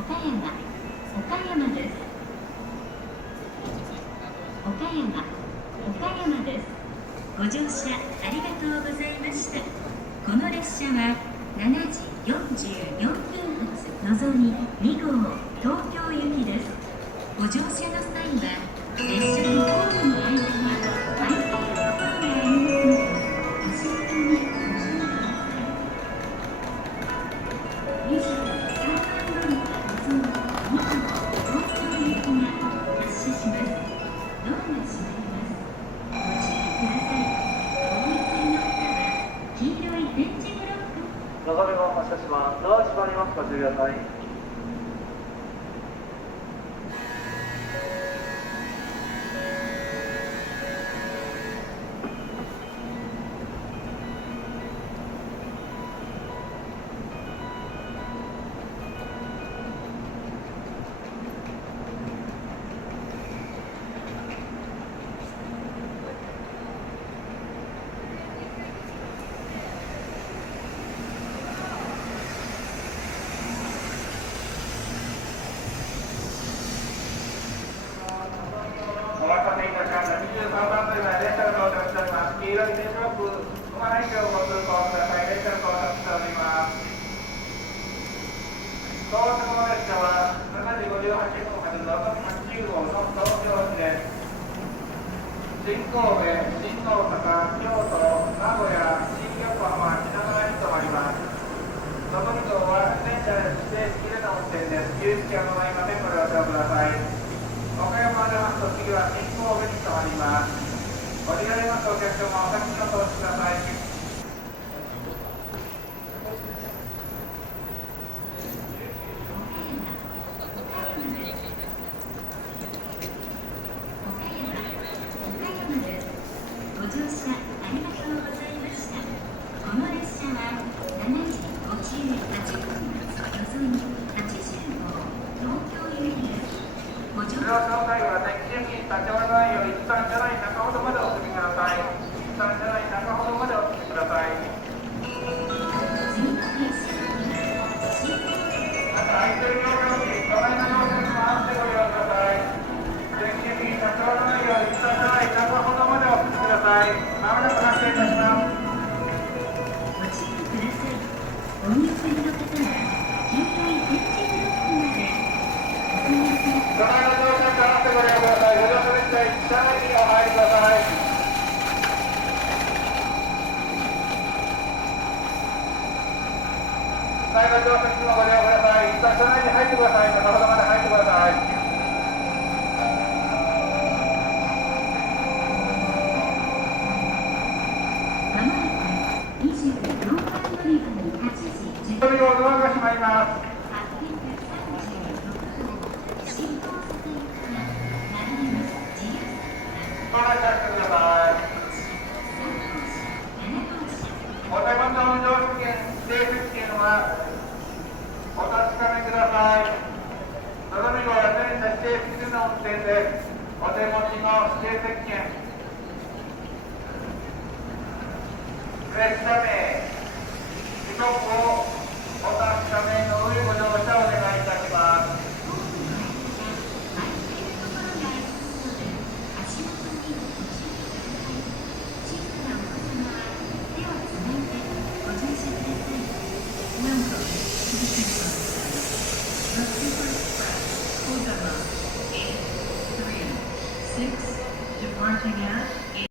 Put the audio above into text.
岡山です。岡山です。ご乗車ありがとうございました。この列車は7時44分発のぞみ2号東京行きです。ご乗車の際は列車のホームの間に空いているところがありますので、足元にご注意ください。23番乗り場のぞみ2号東京行きが発車します。ドアが閉まります。ご注意ください。お降りの方は黄色い点字ブロック。のぞみ号発車します。ドア閉まります。ご注意ください。お待たせいたしました。23番乗り場で列車が到着しております。黄色い電車ブロック、踏まないようご通行ください。列車が到着しております。到着の列車は7時58分発のぞみ8号の東京駅です。新神戸、新大阪、京都、名古屋、新横浜、品川に停まります。のぞみ号は全車指定式での運転です。有識はございません。ご了承ください。岡山でますと次は新神戸に停まります。降りられますお客様、お先にお通しください。ご乗車ありがとうございました。この列車は7時58分発のぞみ8号東京行きです。ご乗車の際は電気に立ち寄らないよう一旦車内中ほどまでお進みください。一旦車内中ほどまでお進みください。次の列車また空いているように隣の様子に回ってご利用ください。電気に立ち寄らないよう一旦車内中ほどまでお進みください。まもなく発車いたします。ご注意ください。お見送りの方は黄色い点字ブロックまでお進みください。隣の乗車に合わせてご利用ください。ご乗車列車車内にお入りください。最後乗車にもご利用ください。一旦車内に入ってください。中ほどまで入ってください。まもなく24番乗り場に8時10乗り場ドアが閉まります。新大阪行きが並びます。自由ご乗車してください。お手元の乗車券、指定席券はお確かめください。のぞみ号は全車指定席での運転です。お手持ちの指定席券、列車名、時刻をお確かめの上ご乗車お願いいたします。Departing at